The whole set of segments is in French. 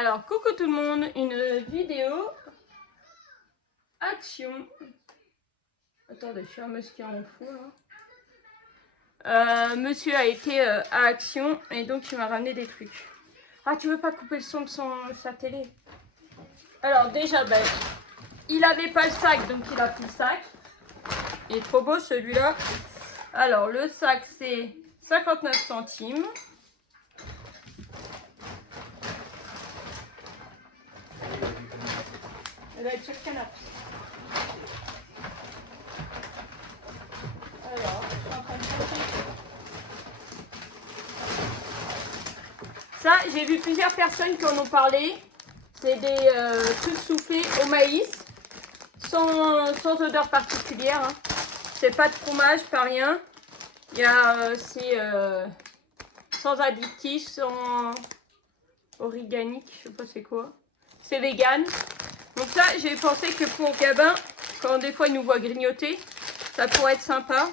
Alors, coucou tout le monde, une vidéo action. Attendez, je suis un monsieur en fou là. Monsieur a été à Action et donc il m'a ramené des trucs. Ah, tu veux pas couper le son de sa télé? Alors déjà, ben, il avait pas le sac, donc il a pris le sac. Il est trop beau celui-là. Alors le sac c'est 59 centimes. Elle va être sur le canapé. Alors, je suis en train de chercher. Ça, j'ai vu plusieurs personnes qui en ont parlé. C'est des trucs soufflés au maïs, sans odeur particulière. Hein. C'est pas de fromage, pas rien. Il y a, c'est sans additifs, sans organique, je sais pas c'est quoi. C'est vegan. Donc ça, j'ai pensé que pour Gabin, quand des fois il nous voit grignoter, ça pourrait être sympa.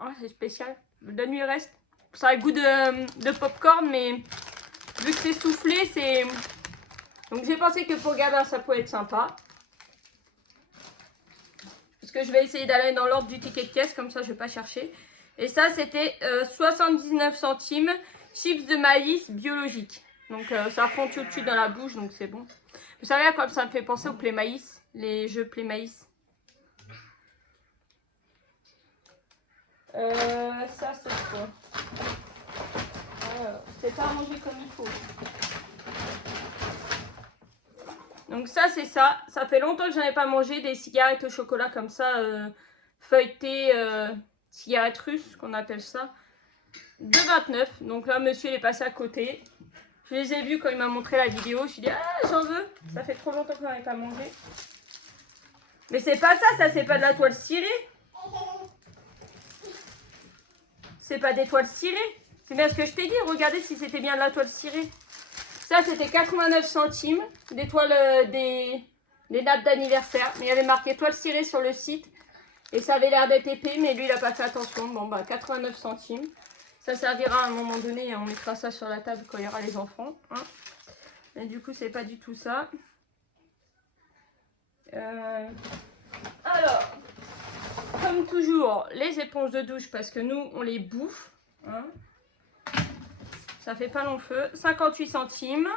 Oh, c'est spécial. La nuit reste. Ça a le goût de popcorn, mais vu que c'est soufflé, c'est... Donc j'ai pensé que pour Gabin, ça pourrait être sympa. Parce que je vais essayer d'aller dans l'ordre du ticket de caisse, comme ça je ne vais pas chercher. Et ça, c'était 79 centimes, chips de maïs biologique. Donc ça fond tout de suite dans la bouche, donc c'est bon. Vous savez à quoi ça me fait penser au Play Maïs, les jeux Play Maïs. Ça c'est quoi? C'est pas à manger comme il faut. Donc ça c'est ça. Ça fait longtemps que j'en ai pas mangé des cigarettes au chocolat comme ça, feuilletées, cigarettes russes qu'on appelle ça. 2,29. Donc là monsieur il est passé à côté. Je les ai vus quand il m'a montré la vidéo. Je lui ai dit ah j'en veux. Ça fait trop longtemps que j'en ai pas mangé. Mais c'est pas ça, ça c'est pas de la toile cirée. C'est pas des toiles cirées. C'est bien ce que je t'ai dit. Regardez si c'était bien de la toile cirée. Ça, c'était 89 centimes. Des toiles, des nappes d'anniversaire. Mais il y avait marqué toile cirée sur le site. Et ça avait l'air d'être épais, mais lui, il n'a pas fait attention. Bon, bah, 89 centimes. Ça servira à un moment donné. On mettra ça sur la table quand il y aura les enfants. Hein. Et du coup, c'est pas du tout ça. Alors... Comme toujours, les éponges de douche parce que nous, on les bouffe. Hein. Ça fait pas long feu. 58 centimes.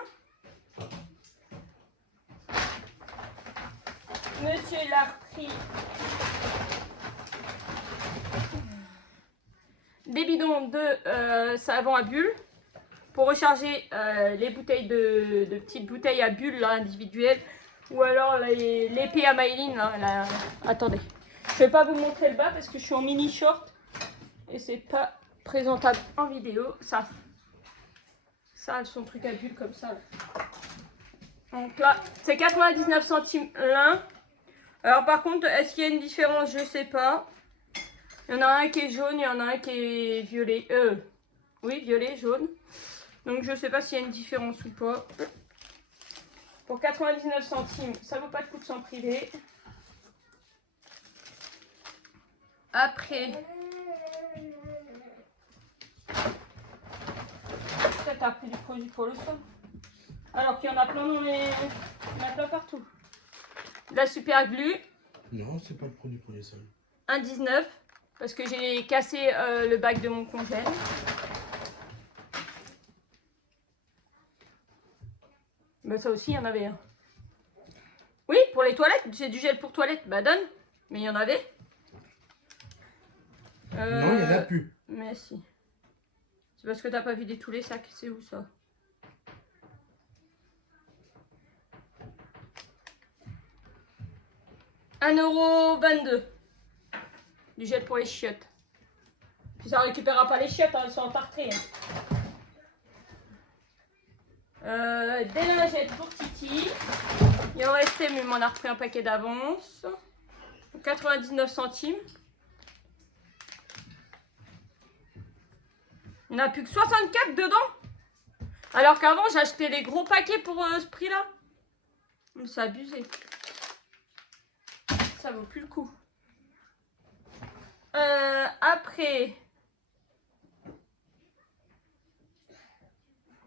Monsieur, il a repris des bidons de savon à bulles pour recharger les bouteilles de petites bouteilles à bulles là, individuelles. Ou alors l'épée à Maïline. Là. Attendez. Je vais pas vous montrer le bas parce que je suis en mini short et c'est pas présentable en vidéo. Ça son truc à bulles comme ça. Là. Donc là, c'est 99 centimes l'un. Alors par contre, est-ce qu'il y a une différence? Je sais pas. Il y en a un qui est jaune, il y en a un qui est violet. Oui, violet, jaune. Donc je sais pas s'il y a une différence ou pas. Pour 99 centimes, ça vaut pas le coup de s'en priver. Après, peut-être après du produit pour le soin. Alors qu'il y en a plein dans les... Il y en a plein partout. La super glue. Non, c'est pas le produit pour les sols. 1,19 parce que j'ai cassé le bac de mon congèle. Ben ça aussi, il y en avait un. Oui, pour les toilettes, j'ai du gel pour toilettes. Bah donne. Mais il y en avait. Non, il n'y en a plus. Mais si. C'est parce que t'as pas vidé tous les sacs. C'est où ça? €1,22. Du gel pour les chiottes. Puis ça récupérera pas les chiottes, hein, elles sont entartrées. Des lingettes pour Titi. Il en restait, mais il m'en a repris un paquet d'avance. 99 centimes. Il n'y en a plus que 64 dedans. Alors qu'avant, j'achetais les gros paquets pour ce prix-là. C'est abusé. Ça vaut plus le coup. Après,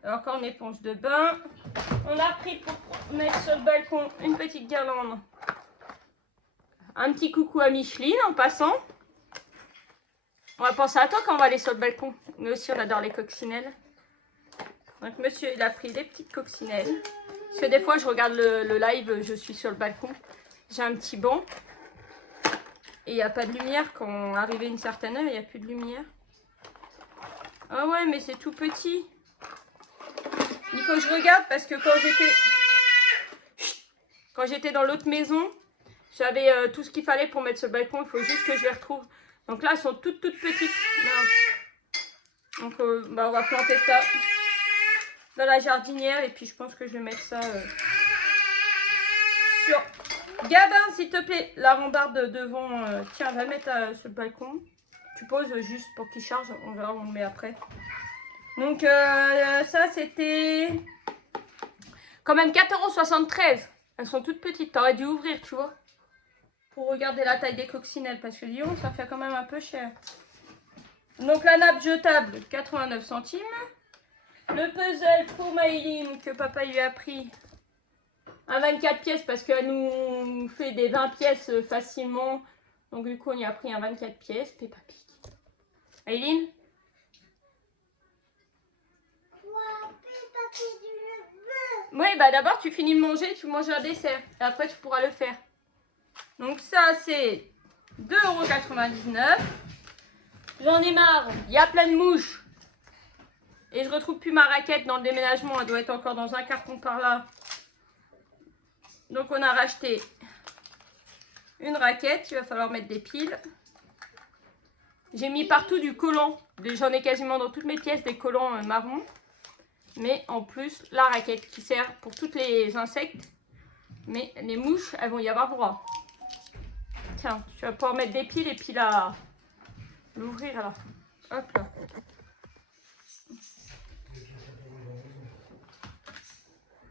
encore une éponge de bain. On a pris pour mettre sur le balcon une petite guirlande. Un petit coucou à Micheline en passant. On va penser à toi quand on va aller sur le balcon. Nous aussi, on adore les coccinelles. Donc, monsieur, il a pris des petites coccinelles. Parce que des fois, je regarde le live, je suis sur le balcon. J'ai un petit banc. Et il n'y a pas de lumière. Quand on arrive à une certaine heure, il n'y a plus de lumière. Ah ouais, mais c'est tout petit. Il faut que je regarde parce que quand j'étais dans l'autre maison, j'avais tout ce qu'il fallait pour mettre sur le balcon. Il faut juste que je les retrouve. Donc là, elles sont toutes petites. Donc on va planter ça dans la jardinière. Et puis je pense que je vais mettre ça sur... Gabin, s'il te plaît, la rambarde devant. Tiens, va le mettre sur le balcon. Tu poses juste pour qu'il charge. On verra, on le met après. Donc ça, c'était quand même 4,73 €. Elles sont toutes petites. T'aurais dû ouvrir, tu vois. Pour regarder la taille des coccinelles. Parce que disons, ça fait quand même un peu cher. Donc la nappe jetable, 89 centimes. Le puzzle pour Maëline que papa lui a pris à 24 pièces. Parce qu'elle nous fait des 20 pièces facilement. Donc du coup, on y a pris un 24 pièces. Peppa Pig. Maëline? Oui, bah d'abord tu finis de manger, tu manges un dessert. Et après tu pourras le faire. Donc ça c'est 2,99 €. J'en ai marre, il y a plein de mouches. Et je retrouve plus ma raquette dans le déménagement. Elle doit être encore dans un carton par là. Donc on a racheté une raquette. Il va falloir mettre des piles. J'ai mis partout du collant. J'en ai quasiment dans toutes mes pièces des collants marrons. Mais en plus, la raquette qui sert pour tous les insectes. Mais les mouches, elles vont y avoir droit. Tiens, tu vas pouvoir mettre des piles et puis l'ouvrir là. Hop là.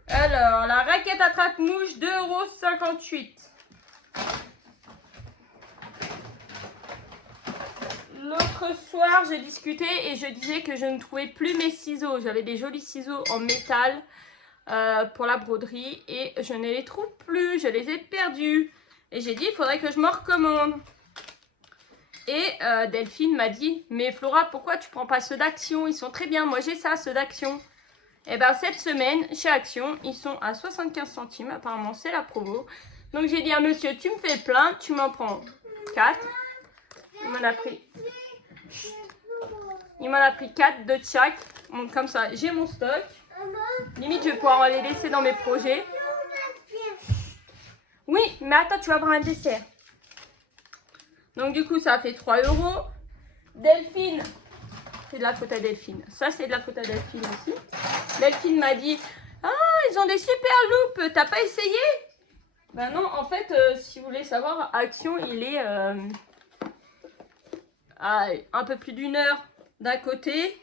Alors, la raquette attrape-mouche, 2,58 €. L'autre soir, j'ai discuté et je disais que je ne trouvais plus mes ciseaux. J'avais des jolis ciseaux en métal pour la broderie et je ne les trouve plus. Je les ai perdus. Et j'ai dit, il faudrait que je me recommande. Et Delphine m'a dit, mais Flora, pourquoi tu prends pas ceux d'Action? Ils sont très bien. Moi, j'ai ça, ceux d'Action. Et bien, cette semaine, chez Action, ils sont à 75 centimes. Apparemment, c'est la promo. Donc, j'ai dit à monsieur, tu me fais plein, tu m'en prends 4. Il m'en a pris 4 de chaque. Donc comme ça, j'ai mon stock. Limite, je vais pouvoir les laisser dans mes projets. Oui, mais attends, tu vas avoir un dessert. Donc du coup, ça fait 3 €. Delphine, c'est de la faute à Delphine. Ça, c'est de la faute à Delphine aussi. Delphine m'a dit, ah, ils ont des super loupes. T'as pas essayé? Ben non, en fait, si vous voulez savoir, Action, il est... à un peu plus d'1 heure d'un côté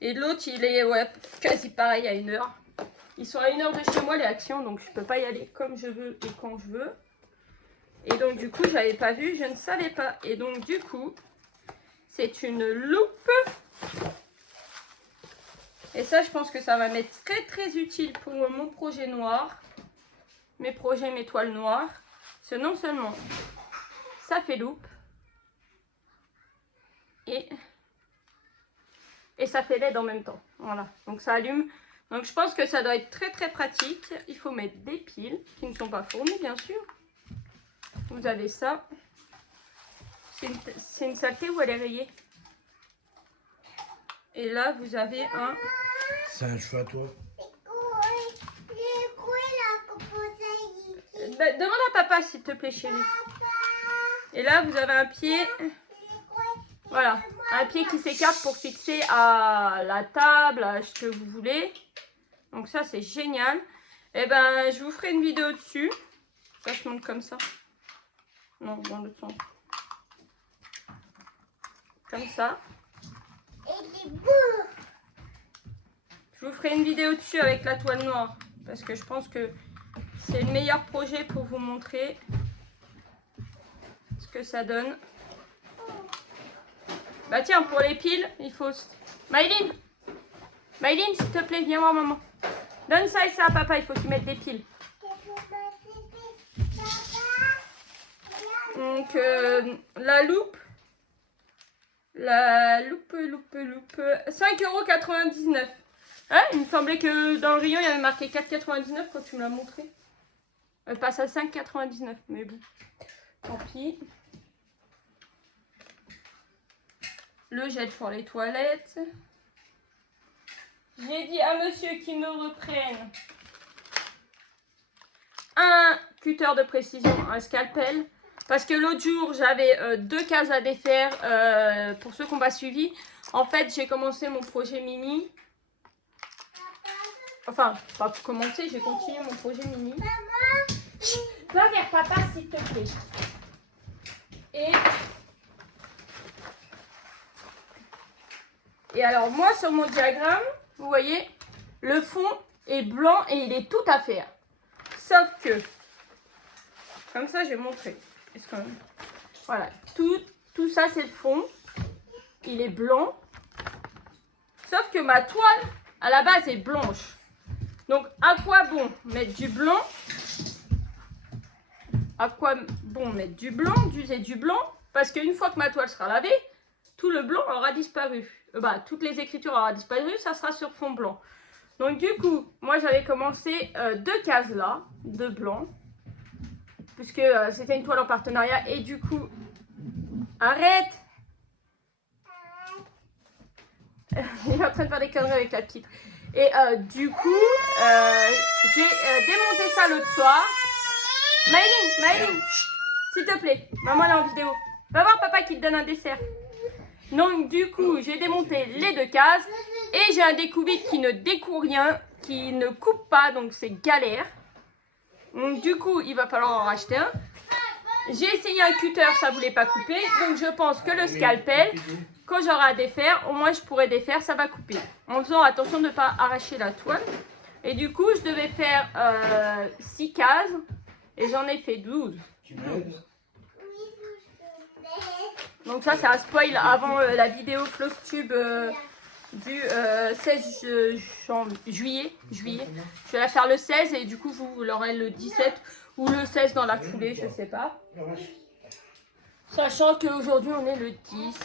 et de l'autre il est quasi pareil à 1 heure. Ils sont à 1 heure de chez moi les Actions, donc je peux pas y aller comme je veux et quand je veux. Et donc du coup j'avais pas vu, je ne savais pas. Et donc du coup c'est une loupe. Et ça je pense que ça va m'être très utile pour mon projet noir. Mes projets, mes toiles noires. Parce que non seulement ça fait loupe. Et ça fait LED en même temps. Voilà, donc ça allume. Donc je pense que ça doit être très pratique. Il faut mettre des piles qui ne sont pas fournies bien sûr. Vous avez ça. C'est une saleté ou elle est rayée? Et là vous avez un... C'est un cheveu à toi. Demande à papa s'il te plaît chérie. Et là vous avez un pied... Voilà, un pied qui s'écarte pour fixer à la table, à ce que vous voulez. Donc ça, c'est génial. Et ben, je vous ferai une vidéo dessus. Ça se monte comme ça. Non, dans l'autre sens. Comme ça. Je vous ferai une vidéo dessus avec la toile noire. Parce que je pense que c'est le meilleur projet pour vous montrer ce que ça donne. Bah tiens, pour les piles, il faut... Maïline, s'il te plaît, viens voir maman. Donne ça et ça à papa, il faut qu'il mette des piles. Donc, la loupe. 5,99 €. Ouais, il me semblait que dans le rayon, il y avait marqué 4,99 € quand tu me l'as montré. Elle passe à 5,99 €, mais bon, tant pis. Le gel pour les toilettes. J'ai dit à monsieur qu'il me reprenne un cutter de précision, un scalpel. Parce que l'autre jour, j'avais 2 cases à défaire. Pour ceux qui n'ont pas suivi, en fait, j'ai commencé mon projet mini. Enfin, pas commencé, j'ai continué mon projet mini. Va vers papa, s'il te plaît. Et alors, moi, sur mon diagramme, vous voyez, le fond est blanc et il est tout à faire. Sauf que, comme ça, je vais montrer. Voilà, tout ça, c'est le fond. Il est blanc. Sauf que ma toile, à la base, est blanche. Donc, à quoi bon mettre du blanc? À quoi bon mettre du blanc, d'user du blanc? Parce qu'une fois que ma toile sera lavée, tout le blanc aura disparu. Toutes les écritures auront disparu, ça sera sur fond blanc. Donc, du coup, moi, j'avais commencé 2 cases là, de blanc. Puisque c'était une toile en partenariat. Et du coup, arrête! Il est en train de faire des conneries avec la petite. Et du coup, j'ai démonté ça l'autre soir. Maëline, s'il te plaît, maman elle est en vidéo. Va voir papa qui te donne un dessert. Donc du coup, j'ai démonté les 2 cases. Et j'ai un découpite qui ne découpe rien, qui ne coupe pas, donc c'est galère. Donc du coup, il va falloir en racheter un. J'ai essayé un cutter, ça ne voulait pas couper. Donc je pense que le scalpel, quand j'aurai à défaire, au moins je pourrai défaire, ça va couper. En faisant attention de ne pas arracher la toile. Et du coup, je devais faire 6 cases. Et j'en ai fait 12. Donc ça, c'est un spoil avant la vidéo Flosstube du 16 juillet. Je vais la faire le 16 et du coup, vous l'aurez le 17 ou le 16 dans la foulée, je sais pas. Sachant qu'aujourd'hui, on est le 10.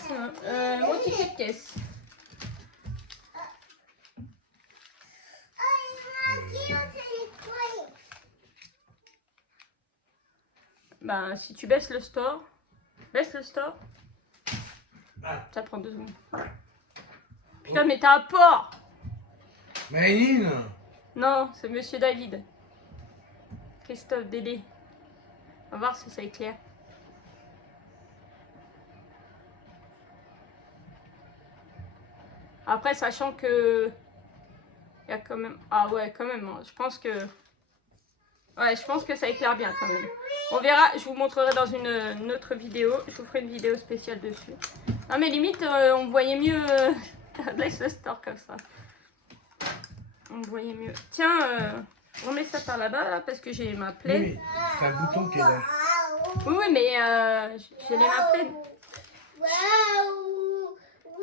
Mon ticket de caisse. Ben, si tu baisses le store, ça prend 2 secondes. Putain, mais t'as un porc! Maïline! Non, c'est Monsieur David. Christophe, Dédé. On va voir si ça éclaire. Après, sachant que... Il y a quand même... Ah ouais, quand même. Hein. Je pense que ça éclaire bien quand même. On verra, je vous montrerai dans une autre vidéo. Je vous ferai une vidéo spéciale dessus. Ah mais limite, on voyait mieux... laisse le store comme ça. On voyait mieux. Tiens, on met ça par là-bas là, parce que j'ai ma plaie. Oui, mais t'as un bouton qui est là. Oui, mais j'ai les mains pleines.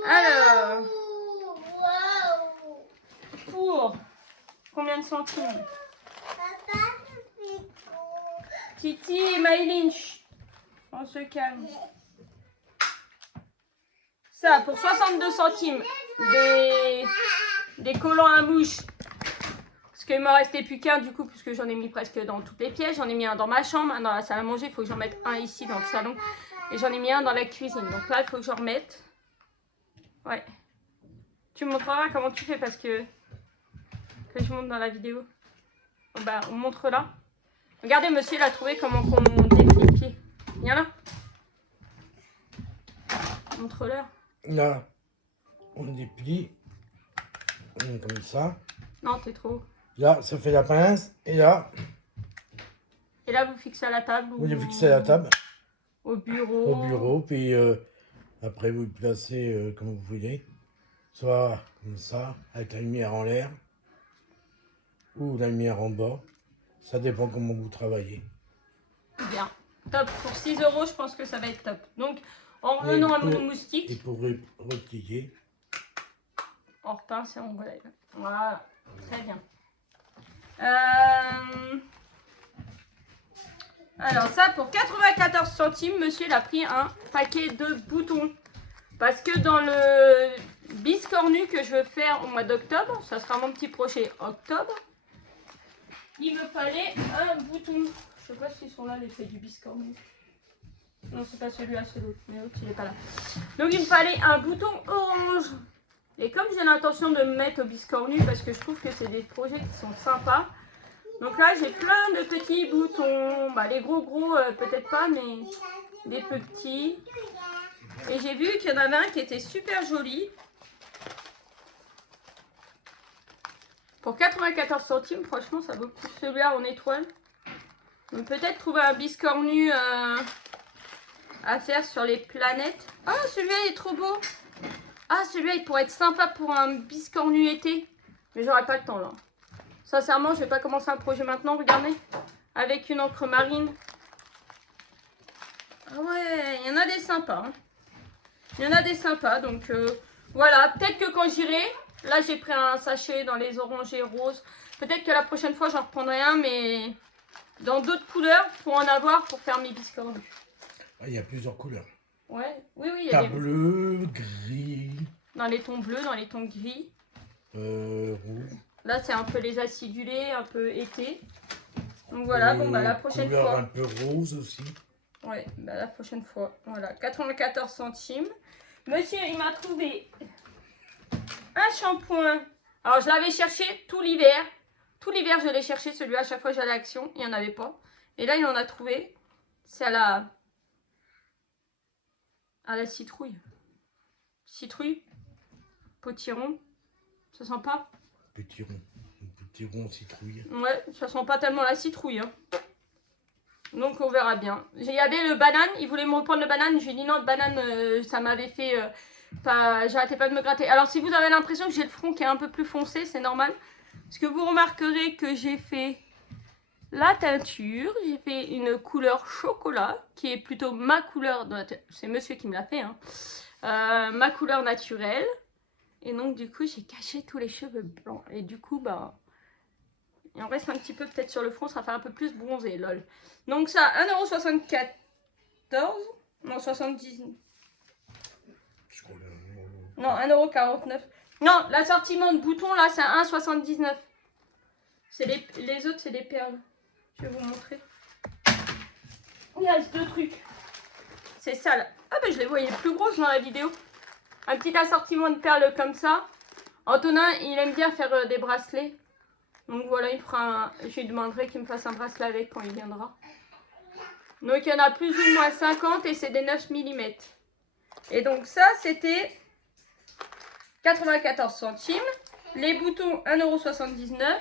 Alors, pour combien de centimes? Titi et Maïline, on se calme. Ça, pour 62 centimes, des collants à mouche. Parce qu'il m'en restait plus qu'un du coup, puisque j'en ai mis presque dans toutes les pièces. J'en ai mis un dans ma chambre, un dans la salle à manger. Il faut que j'en mette un ici dans le salon. Et j'en ai mis un dans la cuisine. Donc là, il faut que j'en remette. Ouais. Tu me montreras comment tu fais parce que je montre dans la vidéo. Bah, on montre là. Regardez, monsieur, il a trouvé comment on déplie le pied. Viens là. Montre-leur. Là, on déplie. Comme ça. Non, t'es trop haut. Là, ça fait la pince. Et là, vous fixez à la table. vous les fixez à la table. Au bureau. Au bureau. Puis après, vous le placez comme vous voulez. Soit comme ça, avec la lumière en l'air. Ou la lumière en bas. Ça dépend comment vous travaillez. Bien. Top. Pour 6 €, je pense que ça va être top. Donc, En revenant à mon moustique. Et pour replier. On repince et on relève. Voilà, très bien. Alors ça, pour 94 centimes, monsieur il a pris un paquet de boutons. Parce que dans le biscornu que je veux faire au mois d'octobre, ça sera mon petit projet octobre, il me fallait un bouton. Je sais pas s'ils sont là, les faits du biscornu. Non, c'est pas celui-là, c'est l'autre. Mais l'autre, il est pas là. Donc il me fallait un bouton orange. Et comme j'ai l'intention de me mettre au biscornu, parce que je trouve que c'est des projets qui sont sympas. Donc là, j'ai plein de petits boutons. Bah, les gros, peut-être pas, mais des petits. Et j'ai vu qu'il y en avait un qui était super joli. Pour 94 centimes, franchement, ça vaut le coup. Celui-là en étoile. Donc peut-être trouver un biscornu à faire sur les planètes. Ah, celui-là, il est trop beau. Ah, celui-là, il pourrait être sympa pour un biscornu été. Mais j'aurai pas le temps, là. Sincèrement, je vais pas commencer un projet maintenant, regardez. Avec une encre marine. Ah ouais, il y en a des sympas. Hein. Il y en a des sympas, donc voilà. Peut-être que quand j'irai, là j'ai pris un sachet dans les oranges et roses. Peut-être que la prochaine fois j'en reprendrai un, mais dans d'autres couleurs pour en avoir pour faire mes biscornus. Ah, il y a plusieurs couleurs. Ouais, oui, il y T'as a des... bleu, gris. Dans les tons bleus, dans les tons gris. Rouge. Là c'est un peu les acidulés, un peu été. Donc voilà, bon bah la prochaine couleur fois. Un peu rose aussi. Ouais, bah la prochaine fois. Voilà, 94 centimes. Monsieur, il m'a trouvé un shampoing. Alors, je l'avais cherché tout l'hiver. Tout l'hiver, je l'ai cherché, celui-là. À chaque fois que j'allais à Action, il n'y en avait pas. Et là, il en a trouvé. C'est à la citrouille. Citrouille. Potiron. Ça sent pas? Petit rond citrouille. Ouais, ça sent pas tellement la citrouille. Hein. Donc on verra bien. Il y avait le banane, il voulait me reprendre le banane. Je lui ai dit non, le banane, ça m'avait fait pas. J'arrêtais pas de me gratter. Alors si vous avez l'impression que j'ai le front qui est un peu plus foncé, c'est normal. Parce que vous remarquerez que j'ai fait la teinture. J'ai fait une couleur chocolat, qui est plutôt ma couleur. C'est monsieur qui me l'a fait. Hein. Ma couleur naturelle. Et donc du coup j'ai caché tous les cheveux blancs. Et du coup bah. Il en reste un petit peu peut-être sur le front, ça fait un peu plus bronzé, lol. Donc ça, 1,74 €. Non, 70. Je crois Non, 1,49 €. Non, l'assortiment de boutons là, c'est 1,79 €. C'est les autres, c'est des perles. Je vais vous montrer. Il reste deux trucs. C'est ça là. Ah ben je les voyais plus grosses dans la vidéo. Un petit assortiment de perles comme ça. Antonin, il aime bien faire des bracelets. Donc voilà, il fera je lui demanderai qu'il me fasse un bracelet avec quand il viendra. Donc il y en a plus ou moins 50 et c'est des 9 mm. Et donc ça, c'était 94 centimes. Les boutons, 1,79 €.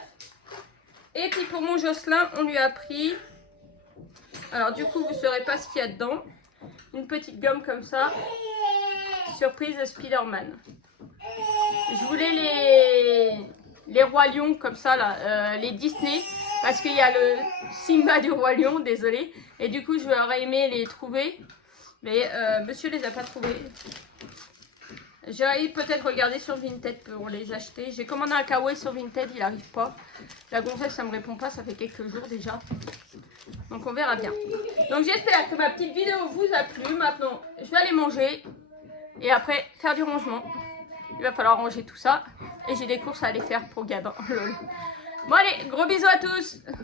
Et puis pour mon Jocelyn, on lui a pris... Alors du coup, vous ne saurez pas ce qu'il y a dedans. Une petite gomme comme ça. Surprise de Spider-Man. Je voulais les Rois Lions comme ça, là, les Disney. Parce qu'il y a le Simba du Roi Lion, désolé. Et du coup, j'aurais aimé les trouver. Mais monsieur les a pas trouvés. J'aurais peut-être regardé sur Vinted pour les acheter. J'ai commandé un kawaii sur Vinted, il n'arrive pas. La gonzesse, ça me répond pas, ça fait quelques jours déjà. Donc on verra bien. Donc j'espère que ma petite vidéo vous a plu. Maintenant, je vais aller manger. Et après, faire du rangement. Il va falloir ranger tout ça. Et j'ai des courses à aller faire pour Gabin. Lol. Bon allez, gros bisous à tous.